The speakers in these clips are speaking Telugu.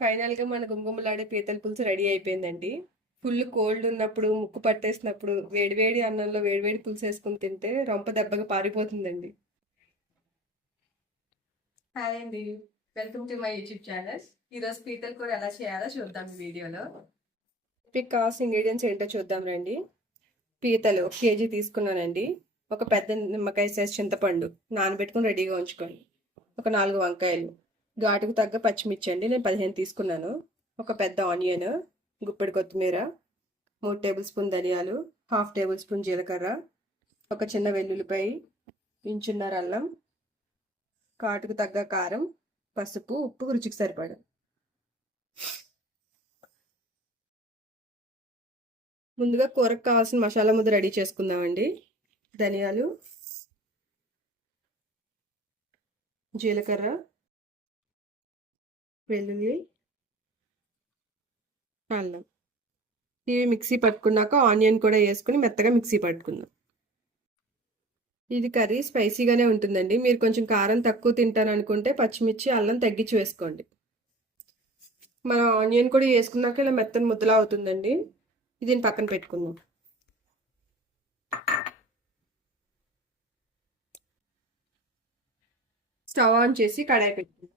ఫైనల్‌గా మన గుమగుమలాడే పీతల పులుసు రెడీ అయిపోయిందండి. ఫుల్ కోల్డ్ ఉన్నప్పుడు, ముక్కు పట్టేసినప్పుడు వేడి వేడి అన్నంలో వేడి వేడి పులుసేసుకొని తింటే రొంప దెబ్బగా పారిపోతుందండి. హాయ్ అండి. Welcome to my YouTube channel. ఈరోజు పీతల కూర ఎలా చేయాలో చూద్దాం ఈ వీడియోలో. మీకు కావాల్సిన ఇంగ్రీడియంట్స్ ఏంటో చూద్దాం రండి. పీతలు 1 కేజీ తీసుకున్నానండి. ఒక పెద్ద నిమ్మకాయ సైజ్ చింతపండు నానబెట్టుకొని రెడీగా ఉంచుకోండి. ఒక 4 వంకాయలు, ఘాటుకు తగ్గ పచ్చిమిర్చి అండి, నేను 15 తీసుకున్నాను. ఒక పెద్ద ఆనియన్, గుప్పెడు కొత్తిమీర, 3 టేబుల్ స్పూన్ ధనియాలు, 1/2 టేబుల్ స్పూన్ జీలకర్ర, ఒక చిన్న వెల్లుల్లిపాయ, ఇంచున్నర అల్లం, ఘాటుకు తగ్గ కారం, పసుపు, ఉప్పు రుచికి సరిపడా. ముందుగా కూరకు కావాల్సిన మసాలా ముద్ద రెడీ చేసుకుందామండి. ధనియాలు, జీలకర్ర, వెల్లుల్లి, అల్లం ఇవి మిక్సీ పట్టుకున్నాక ఆనియన్ కూడా వేసుకుని మెత్తగా మిక్సీ పట్టుకుందాం. ఇది కర్రీ స్పైసీగానే ఉంటుందండి. మీరు కొంచెం కారం తక్కువ తింటాను అనుకుంటే పచ్చిమిర్చి, అల్లం తగ్గించి వేసుకోండి. మనం ఆనియన్ కూడా వేసుకున్నాక ఇలా మెత్తని ముద్దలా అవుతుందండి. దీన్ని పక్కన పెట్టుకుందాం. స్టవ్ ఆన్ చేసి కడాయి పెట్టుకుందాం.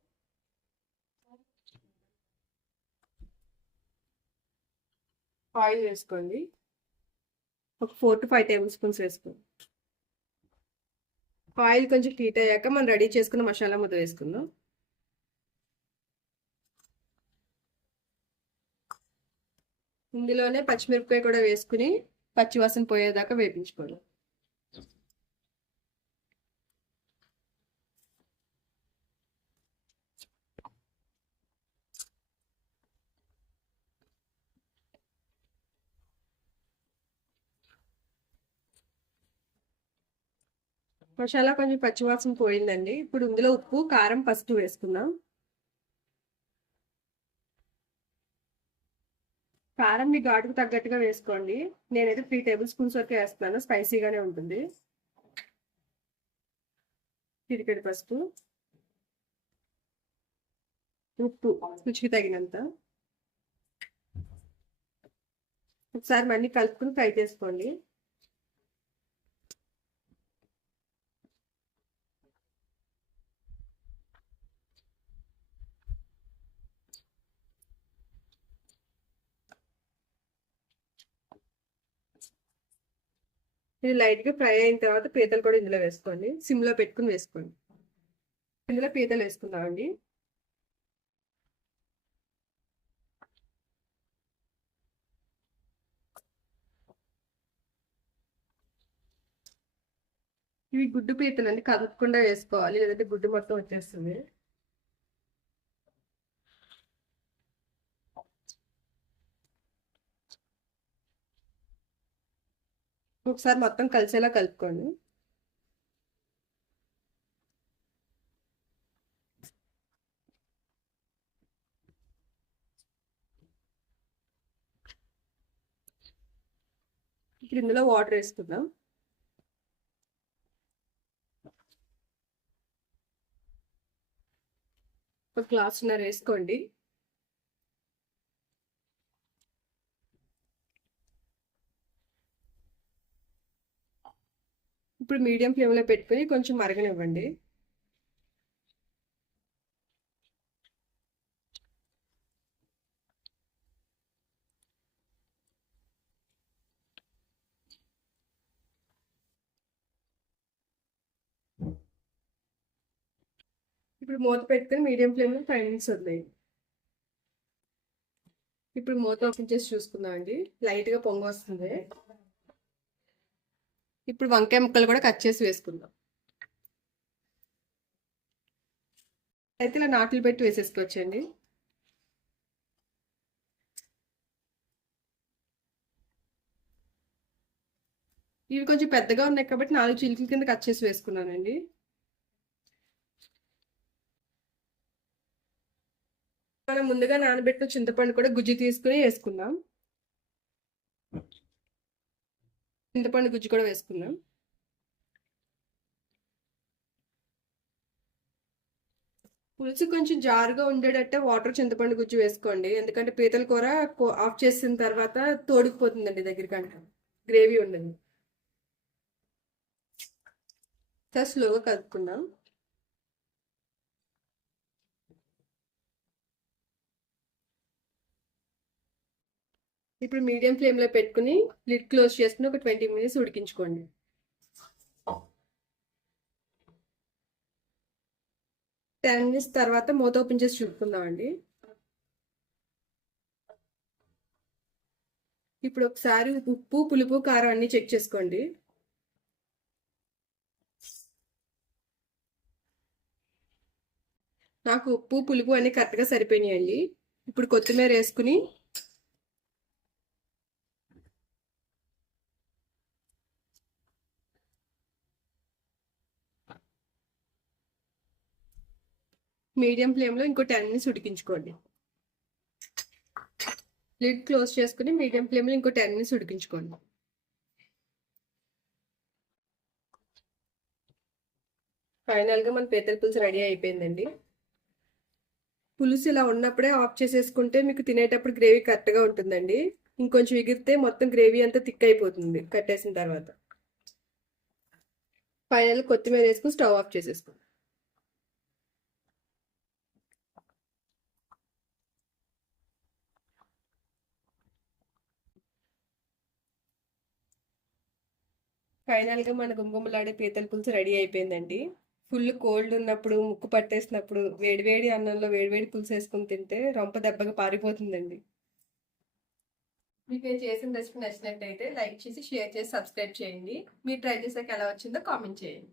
ఆయిల్ వేసుకోండి. ఒక 4 to 5 టేబుల్ స్పూన్స్ వేసుకోండి. ఆయిల్ కొంచెం హీట్ అయ్యాక మనం రెడీ చేసుకున్న మసాలా ముద్ద వేసుకుందాం. ఇందులోనే పచ్చిమిరపకాయ కూడా వేసుకుని పచ్చివాసన పోయేదాకా వేపించుకోండి. మసాలా కొంచెం పచ్చివాసన పోయిందండి. ఇప్పుడు ఇందులో ఉప్పు, కారం, పసుపు వేసుకుందాం. కారం మీ ఘాటుకు తగ్గట్టుగా వేసుకోండి. నేనైతే 3 టేబుల్ స్పూన్స్ వరకు వేస్తున్నాను, స్పైసీగానే ఉంటుంది. చిటికెడు పసుపు, ఉప్పు రుచికి తగినంత. ఒకసారి మళ్ళీ కలుపుకుని ఫ్రై చేసుకోండి. ఇది లైట్గా ఫ్రై అయిన తర్వాత పీతలు కూడా ఇందులో వేసుకోండి. సిమ్లో పెట్టుకుని వేసుకోండి. ఇందులో పీతలు వేసుకుందామండి. ఇవి గుడ్డు పీతలు అండి, కదపకుండా వేసుకోవాలి, లేదంటే గుడ్డు మొత్తం వచ్చేస్తుంది. ఒకసారి మొత్తం కలిసేలా కలుపుకోండి. ఇప్పుడు ఇందులో వాటర్ వేసుకుందాం. ఒక గ్లాసున్నర వేసుకోండి. ఇప్పుడు మీడియం ఫ్లేమ్లో పెట్టుకుని కొంచెం మరగనివ్వండి. ఇప్పుడు మూత పెట్టుకుని మీడియం ఫ్లేమ్లో 5 minutes వదిలేయండి. ఇప్పుడు మూత ఓపెన్ చేసి చూసుకుందాం అండి. లైట్గా పొంగు వస్తుంది. ఇప్పుడు వంకాయ ముక్కలు కూడా కట్ చేసి వేసుకుందాం. అయితే ఇలా నాట్లు పెట్టి వేసేసుకోవచ్చండి. ఇవి కొంచెం పెద్దగా ఉన్నాయి కాబట్టి 4 చిలుకల కింద కట్ చేసి వేసుకున్నానండి. మనం ముందుగా నానబెట్టిన చింతపండు కూడా గుజ్జు తీసుకుని వేసుకుందాం. చింతపండు గుజ్జు కూడా వేసుకుందాం. పులుసు కొంచెం జారుగా ఉండేటట్టే వాటర్ చింతపండు గుజ్జు వేసుకోండి. ఎందుకంటే పీతల కూర ఆఫ్ చేసిన తర్వాత తోడుకుపోతుందండి దగ్గరికంట. గ్రేవీ ఉండదు. స్లోగా కలుపుకుందాం. ఇప్పుడు మీడియం ఫ్లేమ్లో పెట్టుకుని లిడ్ క్లోజ్ చేసుకుని ఒక 20 మినిట్స్ ఉడికించుకోండి. 10 మినిట్స్ తర్వాత మూత ఓపెన్ చేసి చూసుకుందామండి. ఇప్పుడు ఒకసారి ఉప్పు, పులుపు, కారం అన్ని చెక్ చేసుకోండి. నాకు ఉప్పు, పులుపు అన్ని కరెక్ట్గా సరిపోయినాయండి. ఇప్పుడు కొత్తిమీర వేసుకుని మీడియం ఫ్లేమ్లో ఇంకో 10 మినిట్స్ ఉడికించుకోండి. లిడ్ క్లోజ్ చేసుకుని మీడియం ఫ్లేమ్లో ఇంకో 10 మినిట్స్ ఉడికించుకోండి. ఫైనల్గా మన పీతల పులుసు రెడీ అయిపోయిందండి. పులుసు ఇలా ఉన్నప్పుడే ఆఫ్ చేసేసుకుంటే మీకు తినేటప్పుడు గ్రేవీ కరెక్ట్గా ఉంటుందండి. ఇంకొంచెం ఎగిరితే మొత్తం గ్రేవీ అంతా థిక్ అయిపోతుంది కట్టేసిన తర్వాత. ఫైనల్ కొత్తిమీర వేసుకుని స్టవ్ ఆఫ్ చేసేసుకోండి. ఫైనల్గా మన గుమగుమలాడే పీతల పులుసు రెడీ అయిపోయిందండి. ఫుల్ కోల్డ్ ఉన్నప్పుడు, ముక్కు పట్టేసినప్పుడు వేడివేడి అన్నంలో వేడివేడి పులుసు వేసుకుని తింటే రొంప దెబ్బగా పారిపోతుందండి. మీకు నేను చేసిన రెసిపీ నచ్చినట్టయితే లైక్ చేసి, షేర్ చేసి, సబ్స్క్రైబ్ చేయండి. మీరు ట్రై చేసాక ఎలా వచ్చిందో కామెంట్ చేయండి.